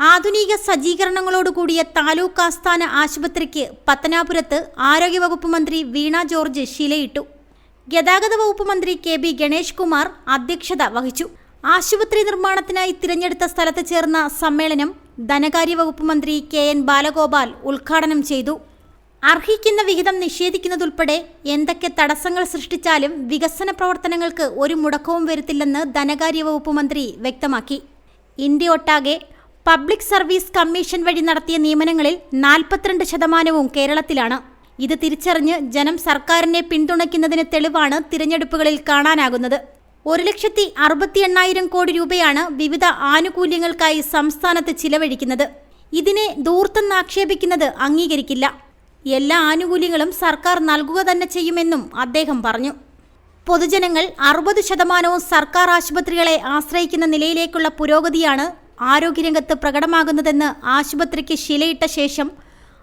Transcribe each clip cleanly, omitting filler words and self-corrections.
ആധുനിക സജ്ജീകരണങ്ങളോടുകൂടിയ താലൂക്ക് ആസ്ഥാന ആശുപത്രിക്ക് പത്തനാപുരത്ത് ആരോഗ്യവകുപ്പ് മന്ത്രി വീണ ജോർജ് ശിലയിട്ടു. ഗതാഗത വകുപ്പ് മന്ത്രി KB ഗണേഷ് കുമാർ അധ്യക്ഷത വഹിച്ചു. ആശുപത്രി നിർമ്മാണത്തിനായി തിരഞ്ഞെടുത്ത സ്ഥലത്ത് ചേർന്ന സമ്മേളനം ധനകാര്യ വകുപ്പ് മന്ത്രി KN ബാലഗോപാൽ ഉദ്ഘാടനം ചെയ്തു. അർഹിക്കുന്ന വിഹിതം നിഷേധിക്കുന്നതുൾപ്പെടെ എന്തൊക്കെ തടസ്സങ്ങൾ സൃഷ്ടിച്ചാലും വികസന പ്രവർത്തനങ്ങൾക്ക് ഒരു മുടക്കവും വരുത്തില്ലെന്ന് ധനകാര്യ വകുപ്പ് മന്ത്രി വ്യക്തമാക്കി. ഇന്ത്യയൊട്ടാകെ പബ്ലിക് സർവീസ് കമ്മീഷൻ വഴി നടത്തിയ നിയമനങ്ങളിൽ 42% കേരളത്തിലാണ്. ഇത് തിരിച്ചറിഞ്ഞ് ജനം സർക്കാരിനെ പിന്തുണയ്ക്കുന്നതിന് തെളിവാണ് തിരഞ്ഞെടുപ്പുകളിൽ കാണാനാകുന്നത്. 1,68,000 കോടി രൂപയാണ് വിവിധ ആനുകൂല്യങ്ങൾക്കായി സംസ്ഥാനത്ത് ചിലവഴിക്കുന്നത്. ഇതിനെ ധൂർത്തെന്നാക്ഷേപിക്കുന്നത് അംഗീകരിക്കില്ല. എല്ലാ ആനുകൂല്യങ്ങളും സർക്കാർ നൽകുക തന്നെ ചെയ്യുമെന്നും അദ്ദേഹം പറഞ്ഞു. പൊതുജനങ്ങൾ 60% സർക്കാർ ആശുപത്രികളെ ആശ്രയിക്കുന്ന നിലയിലേക്കുള്ള പുരോഗതിയാണ് ആരോഗ്യരംഗത്ത് പ്രകടമാകുന്നതെന്ന് ആശുപത്രിക്ക് ശിലയിട്ട ശേഷം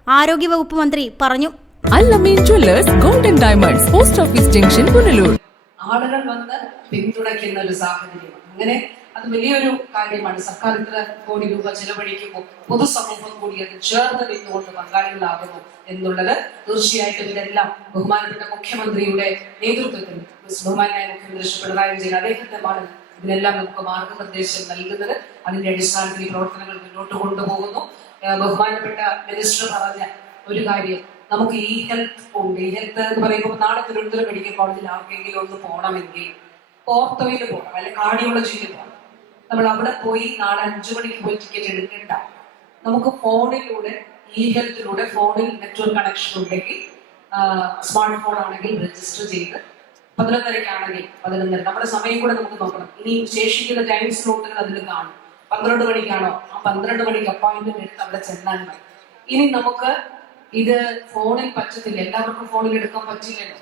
ആരോഗ്യവകുപ്പ് മന്ത്രി പറഞ്ഞു. Al Ameen jewellers golden diamonds, post office junction, Punalur. ആളുകൾ വന്ന് പിന്തുണയ്ക്കുന്ന ഒരു സാഹചര്യം, അങ്ങനെ അത് വലിയൊരു കാര്യമാണ്. സർക്കാർ ഇത്ര കോടി രൂപ ചെലവഴിക്കുമ്പോൾ പൊതുസമൂഹം കൂടി അത് ചേർന്ന് നിന്നുകൊണ്ട് പങ്കാളികളാകുന്നു എന്നുള്ളത് തീർച്ചയായിട്ടും ഇതെല്ലാം ബഹുമാനപ്പെട്ട മുഖ്യമന്ത്രിയുടെ നേതൃത്വത്തിൽ ബഹുമാനായ മുഖ്യമന്ത്രി ശ്രീ പിണറായി വിജയൻ അദ്ദേഹത്തിനാണ് ഇതിനെല്ലാം നമുക്ക് മാർഗനിർദ്ദേശം നൽകുന്നത്. അതിന്റെ അടിസ്ഥാനത്തിൽ ഈ പ്രവർത്തനങ്ങൾ മുന്നോട്ട് കൊണ്ടുപോകുന്നു. ബഹുമാനപ്പെട്ട മിനിസ്റ്റർ പറഞ്ഞ ഒരു കാര്യം, നമുക്ക് ഈ ഹെൽത്ത് ഉണ്ട്. ഈ ഹെൽത്ത് എന്ന് പറയുമ്പോൾ നാളെ തിരുവനന്തപുരം മെഡിക്കൽ കോളേജിൽ ആർക്കെങ്കിലും ഒന്ന് പോകണമെങ്കിൽ ഓർത്തോയിൽ പോകണം, അല്ലെങ്കിൽ കാർഡിയോളജിയിൽ പോകണം. നമ്മൾ അവിടെ പോയി നാളെ 5 മണിക്ക് പോയി ടിക്കറ്റ് എടുക്കേണ്ട. നമുക്ക് ഫോണിലൂടെ ഈ ഹെൽത്തിലൂടെ ഫോണിൽ നെറ്റ്വർക്ക് കണക്ഷൻ ഉണ്ടെങ്കിൽ സ്മാർട്ട് ഫോൺ ആണെങ്കിൽ രജിസ്റ്റർ ചെയ്ത് 11:30 11:30 നമ്മുടെ സമയം കൂടെ നമുക്ക് നോക്കണം. ഇനി ശേഷിക്കുന്ന ടൈം സ്ലോട്ടുകൾ അതിൽ കാണും. 12 മണിക്കാണോ, ആ 12 മണിക്ക് അപ്പോയിന്റ്മെന്റ് എടുത്ത് അവിടെ ചെന്നാൽ മതി. ഇനി നമുക്ക് ഇത് ഫോണിൽ പറ്റത്തില്ല, എല്ലാവർക്കും ഫോണിൽ എടുക്കാൻ പറ്റില്ലല്ലോ.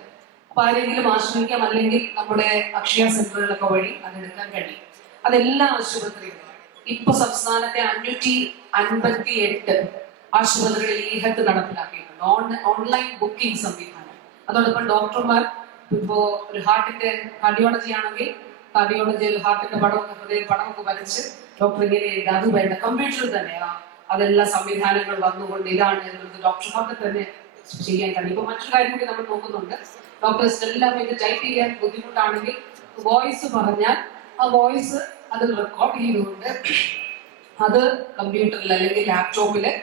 അപ്പൊ ആരെങ്കിലും ആശ്രയിക്കാം, അല്ലെങ്കിൽ നമ്മുടെ അക്ഷയ സെന്ററുകളൊക്കെ വഴി അതെടുക്കാൻ കഴിയും. അതെല്ലാ ആശുപത്രികളും ഇപ്പൊ സംസ്ഥാനത്തെ 558 ആശുപത്രികളിൽ ഈ ഹെൽത്ത് നടപ്പിലാക്കിയിട്ടുണ്ട്. ഓൺലൈൻ ബുക്കിംഗ് സംവിധാനം. അതോടൊപ്പം ഡോക്ടർമാർ ഇപ്പോ ഒരു ഹാർട്ടിന്റെ കാർഡിയോളജി ആണെങ്കിൽ കാർഡിയോളജിയിൽ ഹാർട്ടിന്റെ പടമൊക്കെ ഹൃദയ പടമൊക്കെ വരച്ച് ഡോക്ടർ ഇങ്ങനെ അത് വേണ്ട കമ്പ്യൂട്ടറിൽ തന്നെ അതെല്ലാം സംവിധാനങ്ങൾ വന്നുകൊണ്ട് ഇതാണ് എന്നുള്ളത് ഡോക്ടർമാർക്ക് തന്നെ ചെയ്യാൻ കഴിയും. ഇപ്പൊ മറ്റൊരു കാര്യം കൂടി നമ്മൾ നോക്കുന്നുണ്ട്. ഡോക്ടേഴ്സ് എല്ലാം ഇത് ടൈപ്പ് ചെയ്യാൻ ബുദ്ധിമുട്ടാണെങ്കിൽ വോയിസ് പറഞ്ഞാൽ ആ വോയിസ് അതിൽ റെക്കോർഡ് ചെയ്തുകൊണ്ട് അത് കമ്പ്യൂട്ടറിൽ അല്ലെങ്കിൽ ലാപ്ടോപ്പില്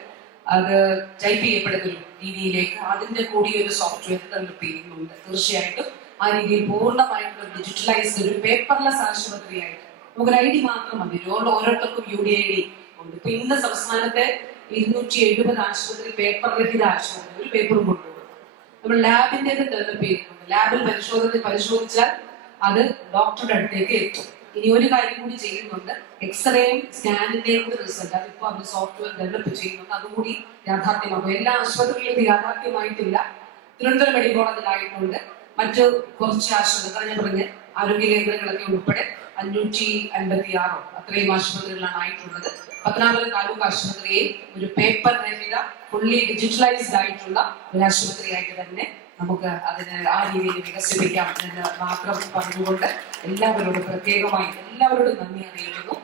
അത് ടൈപ്പ് ചെയ്യപ്പെടുന്ന ഒരു രീതിയിലേക്ക് അതിന്റെ കൂടി ഒരു സോഫ്റ്റ്വെയർ ഡെവലപ്പ് ചെയ്യുന്നുണ്ട്. തീർച്ചയായിട്ടും ആ രീതിയിൽ പൂർണ്ണമായിട്ടുള്ള ഡിജിറ്റലൈസ്ഡ് ഒരു പേപ്പർലെസ് ആശുപത്രിയായിട്ട് നമുക്കൊരു ID മാത്രം മതി. ഓരോരുത്തർക്കും UDID ഉണ്ട്. ഇപ്പൊ ഇന്ന് സംസ്ഥാനത്തെ 270 ആശുപത്രി പേപ്പർ രഹിത ആശുപത്രി, ഒരു പേപ്പറും കൊണ്ടുപോകും. നമ്മൾ ലാബിന്റെ ഡെവലപ്പ് ചെയ്യുന്നുണ്ട്. ലാബിൽ പരിശോധിച്ചാൽ അത് ഡോക്ടറുടെ അടുത്തേക്ക് എത്തും. ഇനി ഒരു കാര്യം കൂടി ചെയ്യുന്നുണ്ട്, എക്സ്റേയും സ്കാനിന്റെയും കൂടി റിസൾട്ട് അതിപ്പോ അവർ സോഫ്റ്റ്വെയർ ഡെവലപ്പ് ചെയ്യുന്നുണ്ട്. അതുകൂടി യാഥാർത്ഥ്യമാകും. എല്ലാ ആശുപത്രികളും ഇത് യാഥാർത്ഥ്യമായിട്ടില്ല. തിരുവനന്തപുരം മെഡിക്കൽ കോളേജിലായിട്ടുണ്ട്. മറ്റു കുറച്ച് ആശുപത്രി ഞാൻ പറഞ്ഞ ആരോഗ്യ കേന്ദ്രങ്ങളൊക്കെ ഉൾപ്പെടെ 556 അത്രയും ആശുപത്രികളാണ് ആയിട്ടുള്ളത്. പത്തനാപുരം താലൂക്ക് ആശുപത്രിയെ ഒരു പേപ്പർ രഹിത ഫുള്ളി ഡിജിറ്റലൈസ്ഡ് ആയിട്ടുള്ള ഒരു ആശുപത്രിയായിട്ട് തന്നെ നമുക്ക് അതിനെ ആ രീതിയിൽ വികസിപ്പിക്കാം എന്ന് മാത്രം പറഞ്ഞുകൊണ്ട് എല്ലാവരോടും പ്രത്യേകമായി എല്ലാവരോടും നന്ദി അറിയിക്കുന്നു.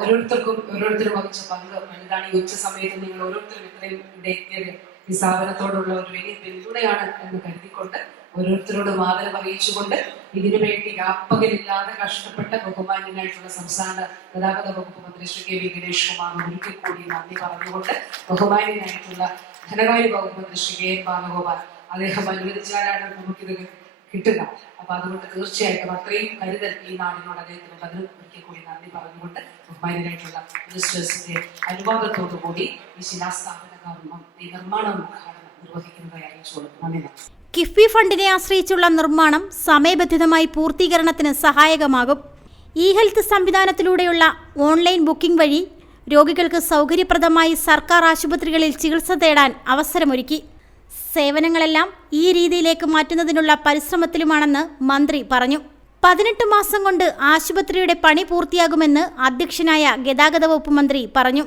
ഓരോരുത്തരും വഹിച്ച പങ്ക് വലുതാണ്. ഈ ഉച്ച സമയത്ത് നിങ്ങൾ ഓരോരുത്തരും ഇത്രയും ഈ സ്ഥാപനത്തോടുള്ള ഒരു വലിയ പിന്തുണയാണ് എന്ന് കരുതിക്കൊണ്ട് ഓരോരുത്തരോടും ആദരവ് അറിയിച്ചുകൊണ്ട് ഇതിനു വേണ്ടി വ്യാപകരില്ലാതെ കഷ്ടപ്പെട്ട ബഹുമാന്യനായിട്ടുള്ള സംസ്ഥാന ഗതാഗത വകുപ്പ് മന്ത്രി ശ്രീ KB ഗണേഷ് കുമാർ ഒരിക്കൽ കൂടി നന്ദി പറഞ്ഞുകൊണ്ട് ബഹുമാന്യനായിട്ടുള്ള ധനകാര്യ വകുപ്പ് മന്ത്രി ശ്രീ KN ബാലഗോപാൽ അദ്ദേഹം അനുവദിച്ചാലാണ് നമുക്കിത് കിട്ടുക. അപ്പൊ അതുകൊണ്ട് തീർച്ചയായിട്ടും അത്രയും കരുതൽ ഈ നാടിനോട് അദ്ദേഹത്തിന് അതിന് ഒരിക്കൽ കൂടി നന്ദി പറഞ്ഞുകൊണ്ട് ബഹുമാന്യനായിട്ടുള്ള മിനിസ്റ്റേഴ്സിന്റെ അനുവാദത്തോടു കൂടി ഈ ശിലാസ്ഥാപന കർമ്മം ഈ നിർമ്മാണ ഉദ്ഘാടനം നിർവഹിക്കുന്നതായി അറിയിച്ചോളൂ. നന്ദി. കിഫ്ബി ഫണ്ടിനെ ആശ്രയിച്ചുള്ള നിർമ്മാണം സമയബന്ധിതമായി പൂർത്തീകരണത്തിന് സഹായകമാകും. ഇ ഹെൽത്ത് സംവിധാനത്തിലൂടെയുള്ള ഓൺലൈൻ ബുക്കിംഗ് വഴി രോഗികൾക്ക് സൗകര്യപ്രദമായി സർക്കാർ ആശുപത്രികളിൽ ചികിത്സ തേടാൻ അവസരമൊരുക്കി. സേവനങ്ങളെല്ലാം ഈ രീതിയിലേക്ക് മാറ്റുന്നതിനുള്ള പരിശ്രമത്തിലുമാണെന്ന് മന്ത്രി പറഞ്ഞു. 18 മാസം കൊണ്ട് ആശുപത്രിയുടെ പണി പൂർത്തിയാകുമെന്ന് അധ്യക്ഷനായ ഗതാഗത വകുപ്പ് മന്ത്രി പറഞ്ഞു.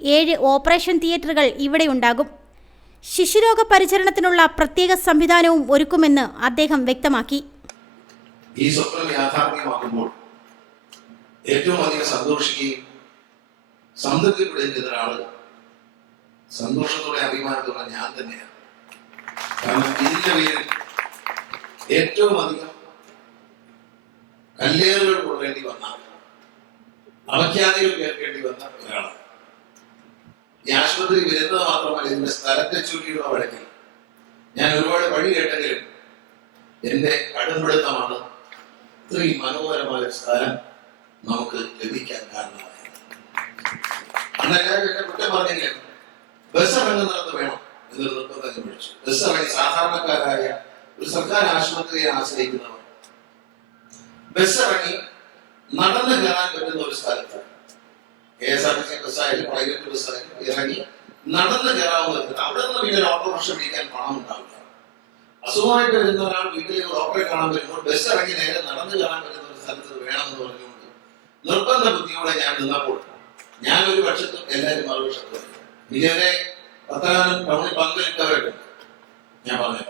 7 ഓപ്പറേഷൻ തിയേറ്ററുകൾ ഇവിടെ ഉണ്ടാകും. ശിശുരോഗ പരിചരണത്തിനുള്ള പ്രത്യേക സംവിധാനവും ഒരുക്കുമെന്ന് അദ്ദേഹം വ്യക്തമാക്കി. ഈ സ്വപ്നം യാഥാർത്ഥ്യമാക്കുമ്പോൾ ഏറ്റവും അധികം സന്തോഷിക്കുകയും സംതൃപ്തിപ്പെടുന്ന ഒരാള് സന്തോഷത്തോടെ അഭിമാനത്തോടെ ഞാൻ തന്നെയാണ്. കാരണം ഇതിന്റെ പേരിൽ ഏറ്റവും അധികം കല്ലേറുകൾ കൊള്ളേണ്ടി വന്ന, അവഖ്യാതികൾ കേൾക്കേണ്ടി വന്ന ഒരാളാണ്. ഈ ആശുപത്രി വരുന്നത് മാത്രമല്ല, ഇതിന്റെ സ്ഥലത്തെ ചൊല്ലിയുള്ള വഴക്കിൽ ഞാൻ ഒരുപാട് വഴി കേട്ടെങ്കിലും എന്റെ കടുംപിടുത്തമാണ് ഇത്രയും മനോഹരമായ സ്ഥലം നമുക്ക് ലഭിക്കാൻ കാരണമായത്. അന്നെല്ലാവരും എന്നെ കുറ്റം പറഞ്ഞെങ്കിലും ബസ് ഇറങ്ങുന്നിടത്ത് വേണം എന്നൊരു നിർബന്ധം പിടിച്ചു. ബസ് ഇറങ്ങി സാധാരണക്കാരായ ഒരു സർക്കാർ ആശുപത്രിയെ ആശ്രയിക്കുന്നവർ ബസ് ഇറങ്ങി നടന്നു കയറാൻ പറ്റുന്ന ഒരു സ്ഥലത്ത്, KSRTC ബസ്സായാലും പ്രൈവറ്റ് ബസ്സായാലും ഇറങ്ങി നടന്നു കയറാവുന്ന വിധത്തിൽ, അവിടെ നിന്ന് പിന്നെ ഓട്ടോറിക്ഷ പിടിക്കാൻ പണം ഉണ്ടാവില്ല. അസുഖമായിട്ട് വരുന്ന ഒരാൾ വീട്ടിൽ ഡോക്ടറെ കാണാൻ വരുമ്പോൾ ബസ് ഇറങ്ങി നേരെ നടന്നു കയറാൻ പറ്റുന്ന ഒരു സ്ഥലത്ത് വേണമെന്ന് പറഞ്ഞുകൊണ്ട് നിർബന്ധ ബുദ്ധിയോടെ ഞാൻ നിന്നപ്പോൾ ഞാനൊരു പക്ഷത്തും എല്ലാവരും മറുപക്ഷത്തും. എനിക്കെതിരെ പത്തനാപുരം ടൗണിൽ പങ്കുവെച്ചവരുണ്ട്. ഞാൻ പറഞ്ഞു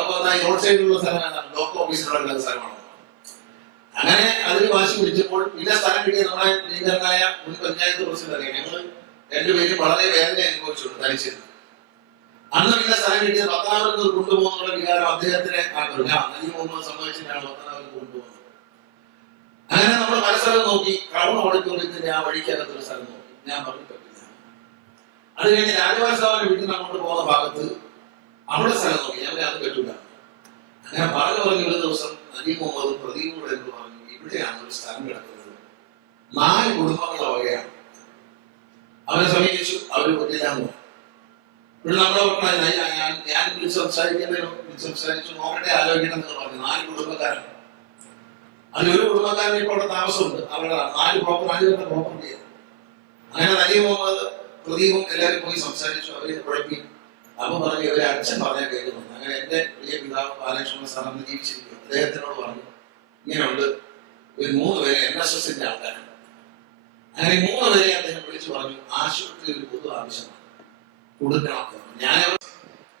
അപ്പൊ ഈ റോഡ് സൈഡിലുള്ള സ്ഥലമാണ്, ബ്ലോക്ക് ഓഫീസിലുള്ള സ്ഥലമാണ്. അങ്ങനെ അതിന് വാശി പിടിച്ചപ്പോൾ പിന്നെ സ്ഥലം കിട്ടിയ നമ്മുടെ ലീഗറിനായ മുൻ പഞ്ചായത്ത് പ്രസിഡന്റ് അറിയാം, ഞങ്ങൾ രണ്ടുപേരും വളരെ വേദന അനുഭവിച്ചിട്ടുണ്ട് തനിച്ചിരുന്നു. അന്ന് പിന്നെ സ്ഥലം കിട്ടിയത് പത്തനാപുരത്ത് കൊണ്ടുപോകുന്നുള്ള വികാരം അദ്ദേഹത്തിനെ മുഹമ്മദ് സംഭവിച്ചിട്ടാണ് പത്തനാപുരത്ത് കൊണ്ടുപോകുന്നത്. അങ്ങനെ നമ്മൾ പല സ്ഥലം നോക്കി, ക്രൗൺ ഓഡിറ്റോറിയത്തിന്റെ ആ വഴിക്കകത്തൊരു സ്ഥലം നോക്കി. ഞാൻ പറഞ്ഞു പറ്റില്ല. അത് കഴിഞ്ഞ് രാജവാസഭവന്റെ വീട്ടിൽ നിന്ന് അങ്ങോട്ട് പോകുന്ന ഭാഗത്ത് അവിടെ സ്ഥലം നോക്കി. ഞാൻ അത് പറ്റൂല. അങ്ങനെ പറഞ്ഞു ഒരു ദിവസം മുഹമ്മദ് പ്രദീപ് എന്ന് പറഞ്ഞു, ഇവിടെയാണ് ഒരു സ്ഥലം കിടക്കുന്നത്, 4 കുടുംബങ്ങളെ വകയാണ്. അവരെ സമീപിച്ചു, അവര് പറ്റില്ലാന്ന് പറഞ്ഞു. ഇവിടെ നമ്മളെ ഞാൻ സംസാരിച്ചു നോക്കട്ടെ, ആലോചിക്കണം എന്ന് പറഞ്ഞു. 4 കുടുംബക്കാരാണ്. അതിലൊരു കുടുംബക്കാരൻ ഇപ്പോൾ അവിടെ താമസമുണ്ട്. അവരുടെ 4 പ്രോപ്പർട്ടിയാണ്. അങ്ങനെ അലി മുഹമ്മദ് പ്രദീപും എല്ലാവരും പോയി സംസാരിച്ചു. അവരെ കുഴപ്പി. അപ്പൊ പറഞ്ഞു, ഇവരെ അച്ഛൻ പറഞ്ഞാൽ കേൾക്കുന്നു. അങ്ങനെ എന്റെ വലിയ പിതാവ് ബാലകൃഷ്ണ സാറിന് ജീവിച്ചിരിക്കുന്നു. അദ്ദേഹത്തിനോട് പറഞ്ഞു, ഇങ്ങനെയുണ്ട് ഒരു 3 പേരെ NSSന്റെ ആൾക്കാരാണ്. അങ്ങനെ 3 പേരെ അദ്ദേഹം വിളിച്ചു പറഞ്ഞു, ആശുപത്രി ഒരു പൊതു ആവശ്യമാണ്, കൊടുക്കണം. ഞാൻ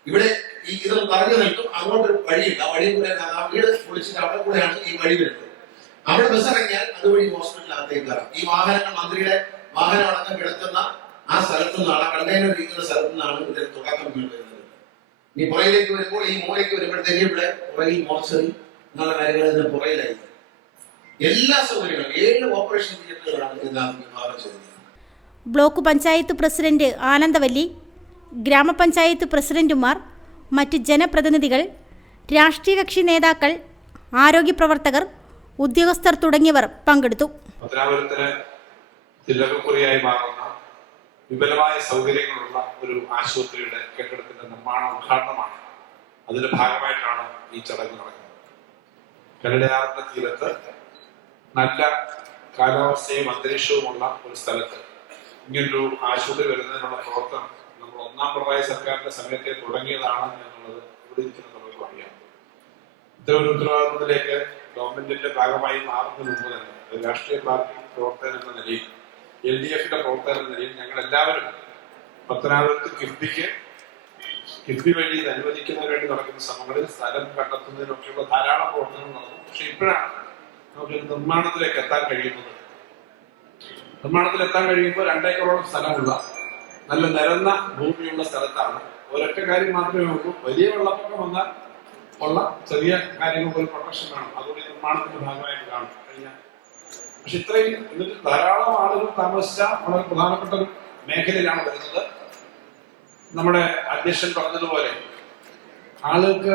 ഇവിടെ ഈ ഇത് പറഞ്ഞു നിൽക്കും, അങ്ങോട്ടൊരു വഴിയുണ്ട്. ആ വഴി കൂടെ ആ വീട് പൊളിച്ചിട്ട് അവിടെ കൂടെയാണ് ഈ വഴി വരുന്നത്. അവിടെ ബസ് ഇറങ്ങിയാൽ അതുവഴി ഹോസ്പിറ്റലിനകത്തേക്ക് കയറാം. ഈ വാഹനങ്ങൾ, മന്ത്രിയുടെ വാഹനം അടക്കം കിടക്കുന്ന ആ സ്ഥലത്തു നിന്നാണ്, കണ്ടെയ്നർ ഇരിക്കുന്ന സ്ഥലത്തു നിന്നാണ് ഇതിന്റെ തുടക്കം വരുന്നത്. ഈ പുറയിലേക്ക് വരുമ്പോൾ, ഈ മൂലയ്ക്ക് വരുമ്പോഴത്തേക്ക് ഇവിടെ പുറകിൽ മോർച്ചറി എന്നുള്ള കാര്യങ്ങൾ ഇതിന്റെ പുറയിലായി. എല്ലാ സൗകര്യങ്ങളും 7 ഓപ്പറേഷൻ തിയേറ്ററുകളാണ് ഇതിനകത്ത് വിഭാവനം ചെയ്തത്. ബ്ലോക്ക് പഞ്ചായത്ത് പ്രസിഡന്റ് ആനന്ദവല്ലി, ഗ്രാമപഞ്ചായത്ത് പ്രസിഡന്റുമാർ, മറ്റ് ജനപ്രതിനിധികൾ, രാഷ്ട്രീയ കക്ഷി നേതാക്കൾ, ആരോഗ്യ പ്രവർത്തകർ, ഉദ്യോഗസ്ഥർ തുടങ്ങിയവർ പങ്കെടുത്തു. പത്തനാപുരത്തിന് തിലകക്കുറിയായി മാറുന്ന വിപുലമായ സൗകര്യങ്ങളുള്ള ഒരു ആശുപത്രിയുടെ കെട്ടിടത്തിന്റെ നിർമ്മാണ ഉദ്ഘാടനമാണ്. അതിന്റെ ഭാഗമായിട്ടാണ് ഈ ചടങ്ങ് നടക്കുന്നത്. കല്ലടയാറിന്റെ തീരത്ത് നല്ല കാലാവസ്ഥയും അന്തരീക്ഷവുമുള്ള ഒരു സ്ഥലത്ത് ഇങ്ങനൊരു ആശുപത്രി വരുന്നതിനുള്ള പ്രവർത്തനം നമ്മൾ 1ാം പിണറായി സർക്കാരിന്റെ സമയത്തെ തുടങ്ങിയതാണ് എന്നുള്ളത് ഇവിടെ ഇരിക്കുന്നവർക്ക് അറിയാം. ഇത്തരം ഒരു ഉത്തരവാദിത്തത്തിലേക്ക് ഗവൺമെന്റിന്റെ ഭാഗമായി മാറുന്നതിന് മുമ്പ് തന്നെ രാഷ്ട്രീയ പാർട്ടി പ്രവർത്തകൻ എന്ന നിലയിൽ, LDFന്റെ പ്രവർത്തകൻ എന്ന നിലയിൽ ഞങ്ങൾ എല്ലാവരും പത്തനാപുരത്ത് കിഫ്ബി വഴി അനുവദിക്കുന്നതിന് വേണ്ടി നടക്കുന്ന ശ്രമങ്ങളിൽ സ്ഥലം കണ്ടെത്തുന്നതിനൊക്കെയുള്ള ധാരാളം പ്രവർത്തനങ്ങൾ നടന്നു. പക്ഷെ ഇപ്പോഴാണ് നമുക്ക് നിർമ്മാണത്തിലേക്ക് എത്താൻ കഴിയുന്നത്. നിർമ്മാണത്തിൽ എത്താൻ കഴിയുമ്പോൾ 2 ഏക്കറോളം സ്ഥലമുള്ള നല്ല നിരന്ന ഭൂമിയുള്ള സ്ഥലത്താണ്. ഒരൊറ്റ കാര്യം മാത്രമേ നോക്കൂ, വലിയ വെള്ളപ്പൊക്കം വന്നാൽ ഉള്ള ചെറിയ കാര്യങ്ങൾക്ക് ഒരു പ്രൊട്ടക്ഷൻ വേണം. അതുകൂടി നിർമ്മാണത്തിന്റെ ഭാഗമായിട്ട് കാണും കഴിഞ്ഞാൽ. പക്ഷെ ഇത്രയും എന്നിട്ട് ധാരാളം ആളുകൾ താമസിച്ച വളരെ പ്രധാനപ്പെട്ട ഒരു മേഖലയിലാണ് വരുന്നത്. നമ്മുടെ അധ്യക്ഷൻ പറഞ്ഞതുപോലെ ആളുകൾക്ക്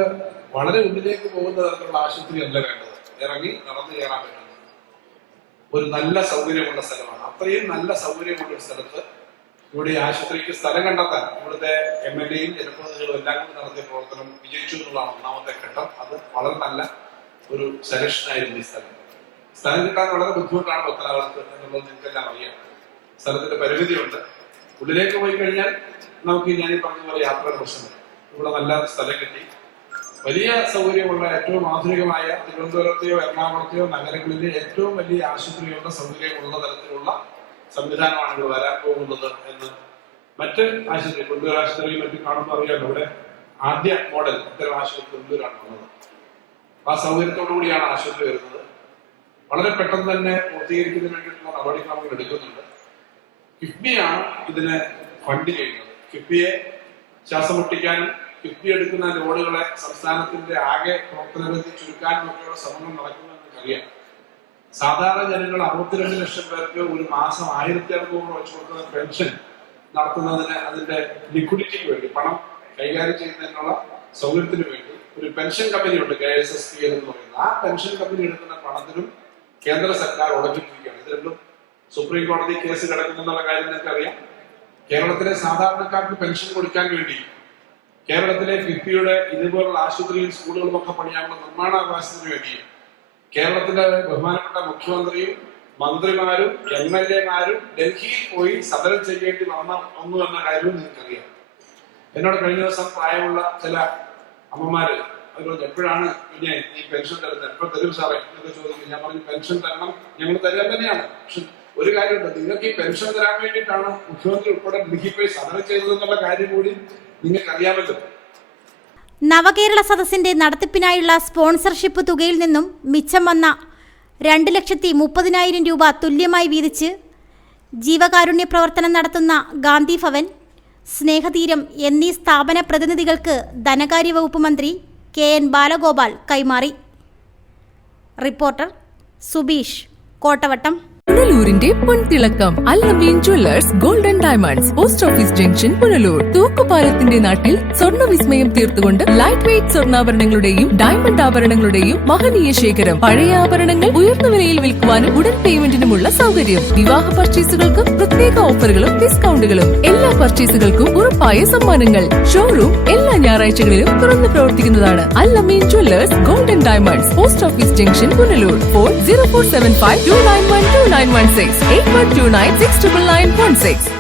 വളരെ ഉള്ളിലേക്ക് പോകുന്ന തരത്തിലുള്ള ആശുപത്രി അല്ല വേണ്ടത്. ഇറങ്ങി നടന്നു കയറാൻ പറ്റുന്നത് ഒരു നല്ല സൗകര്യമുള്ള സ്ഥലമാണ്. അത്രയും നല്ല സൗകര്യമുള്ള ഒരു സ്ഥലത്ത് ഇവിടെ ആശുപത്രിക്ക് സ്ഥലം കണ്ടെത്താൻ ഇവിടുത്തെ MLAയും ജനപ്രതിനിധികളും എല്ലാം കൂടി നടത്തിയ പ്രവർത്തനം വിജയിച്ചു എന്നുള്ളതാണ് 1ാമത്തെ ഘട്ടം. അത് വളരെ നല്ല ഒരു സെലക്ഷൻ ആയിരുന്നു. ഈ സ്ഥലം കിട്ടാൻ വളരെ ബുദ്ധിമുട്ടാണ് പത്തനാപുരത്ത് എന്നുള്ളത് നിങ്ങൾക്കെല്ലാം അറിയാം. സ്ഥലത്തിന്റെ പരിമിതിയുണ്ട്. ഉള്ളിലേക്ക് പോയി കഴിഞ്ഞാൽ നമുക്ക് ഞാൻ ഈ പറഞ്ഞ പോലെ യാത്രയുടെ പ്രശ്നമില്ല. ഇവിടെ നല്ല സ്ഥലം കിട്ടി. വലിയ സൗകര്യമുള്ള, ഏറ്റവും ആധുനികമായ തിരുവനന്തപുരത്തെയോ എറണാകുളത്തെയോ നഗരങ്ങളിലെ ഏറ്റവും വലിയ ആശുപത്രികളുടെ സൗകര്യമുള്ള തരത്തിലുള്ള സംവിധാനമാണ് ഇവിടെ വരാൻ പോകുന്നത് എന്ന് മറ്റ് ആശുപത്രി, കൊണ്ടൂർ ആശുപത്രിയും മറ്റും കാണുമ്പോൾ അറിയാമല്ലോ. ഇവിടെ ആദ്യ മോഡൽ ഇത്തരം ആശുപത്രി കൊണ്ടൂരാണ് വന്നത്. ആ സൗകര്യത്തോടു കൂടിയാണ് ആശുപത്രി വരുന്നത്. വളരെ പെട്ടെന്ന് തന്നെ പൂർത്തീകരിക്കുന്നതിന് വേണ്ടിയിട്ടുള്ള നടപടിക്രമങ്ങൾ എടുക്കുന്നുണ്ട്. കിഫ്ബിയാണ് ഇതിന് ഫണ്ട് ചെയ്യുന്നത്. കിഫ്ബിയെ ശ്വാസം മുട്ടിക്കാനും കിഫ്ബി എടുക്കുന്ന ലോഡുകളെ സംസ്ഥാനത്തിന്റെ ആകെ പ്രവർത്തനപരിധി ചുരുക്കാനും ഒക്കെയുള്ള ശ്രമങ്ങൾ നടക്കുമെന്ന് അറിയാം. സാധാരണ ജനങ്ങൾ 62 ലക്ഷം പേർക്ക് ഒരു മാസം 1600 വെച്ച് കൊടുക്കുന്ന പെൻഷൻ നടത്തുന്നതിന് അതിന്റെ ലിക്വിഡിറ്റിക്ക് വേണ്ടി, പണം കൈകാര്യം ചെയ്യുന്നതിനുള്ള സൗകര്യത്തിന് വേണ്ടി ഒരു പെൻഷൻ കമ്പനിയുണ്ട്, KSSP എന്ന് പറയുന്നത്. ആ പെൻഷൻ കമ്പനി എടുക്കുന്ന പണത്തിനും കേന്ദ്ര സർക്കാർ ഉടക്കിയിരിക്കുകയാണ്. ഇത് രണ്ടും സുപ്രീം കോടതി കേസ് കിടക്കുന്നുള്ള കാര്യം നിങ്ങൾക്ക് അറിയാം. കേരളത്തിലെ സാധാരണക്കാർക്ക് പെൻഷൻ കൊടുക്കാൻ വേണ്ടി കേരളത്തിലെ കിഫ്ബിയുടെ ഇതുപോലുള്ള ആശുപത്രിയും സ്കൂളുകളും ഒക്കെ പണിയാനുള്ള നിർമ്മാണാവകാശത്തിന് വേണ്ടി കേരളത്തിലെ ബഹുമാനപ്പെട്ട മുഖ്യമന്ത്രിയും മന്ത്രിമാരും MLA-മാരും ഡൽഹിയിൽ പോയി സമരം ചെയ്യേണ്ടി വന്നു എന്ന കാര്യവും നിങ്ങൾക്കറിയാം. എന്നോട് കഴിഞ്ഞ ദിവസം പ്രായമുള്ള ചില അമ്മമാര് അവരോട് എപ്പോഴാണ് പിന്നെ ഈ പെൻഷൻ തരുന്നത്, എപ്പോൾ തരും സാറേ എന്നൊക്കെ ചോദിക്കും. ഞാൻ പറഞ്ഞു പെൻഷൻ തരണം, ഞങ്ങൾ തരാൻ തന്നെയാണ്. പക്ഷെ ഒരു കാര്യമുണ്ട്, നിങ്ങൾക്ക് ഈ പെൻഷൻ തരാൻ വേണ്ടിയിട്ടാണ് മുഖ്യമന്ത്രി ഉൾപ്പെടെ ഡൽഹി പോയി സമരം ചെയ്തതെന്നുള്ള കാര്യം കൂടി നിങ്ങൾക്ക് അറിയാമല്ലോ. നവകേരള സദസ്സിന്റെ നടത്തിപ്പിനായുള്ള സ്പോൺസർഷിപ്പ് തുകയിൽ നിന്നും മിച്ചം വന്ന 2,30,000 രൂപ തുല്യമായി വീതിച്ച് ജീവകാരുണ്യ പ്രവർത്തനം നടത്തുന്ന ഗാന്ധി ഭവൻ, സ്നേഹതീരം എന്നീ സ്ഥാപന പ്രതിനിധികൾക്ക് ധനകാര്യ വകുപ്പ് മന്ത്രി KN ബാലഗോപാൽ കൈമാറി. റിപ്പോർട്ടർ സുബീഷ്, കോട്ടവട്ടം. പുനലൂരിന്റെ പൊൻതിളക്കം Al Nabeen jewellers golden diamonds, post office junction, Punalur. തൂക്കുപാലത്തിന്റെ നാട്ടിൽ സ്വർണ്ണ വിസ്മയം തീർത്തുകൊണ്ട് ലൈറ്റ് വെയ്റ്റ് സ്വർണ്ണാഭരണങ്ങളുടെയും ഡയമണ്ട് ആഭരണങ്ങളുടെയും മഹനീയ ശേഖരം. പഴയ ആഭരണങ്ങൾ ഉയർന്ന വിലയിൽ വിൽക്കുവാനും ഉടൻ പേയ്മെന്റിനുമുള്ള സൗകര്യം. വിവാഹ പർച്ചേസുകൾക്കും പ്രത്യേക ഓഫറുകളും ഡിസ്കൗണ്ടുകളും. എല്ലാ പർച്ചേസുകൾക്കും ഉറപ്പായ സമ്മാനങ്ങൾ. ഷോറൂം എല്ലാ ഞായറാഴ്ചകളിലും തുറന്നു പ്രവർത്തിക്കുന്നതാണ്. Al Nabeen jewellers golden diamonds, post office junction, Punalur. Phone 0475 291 2916 8129 69916.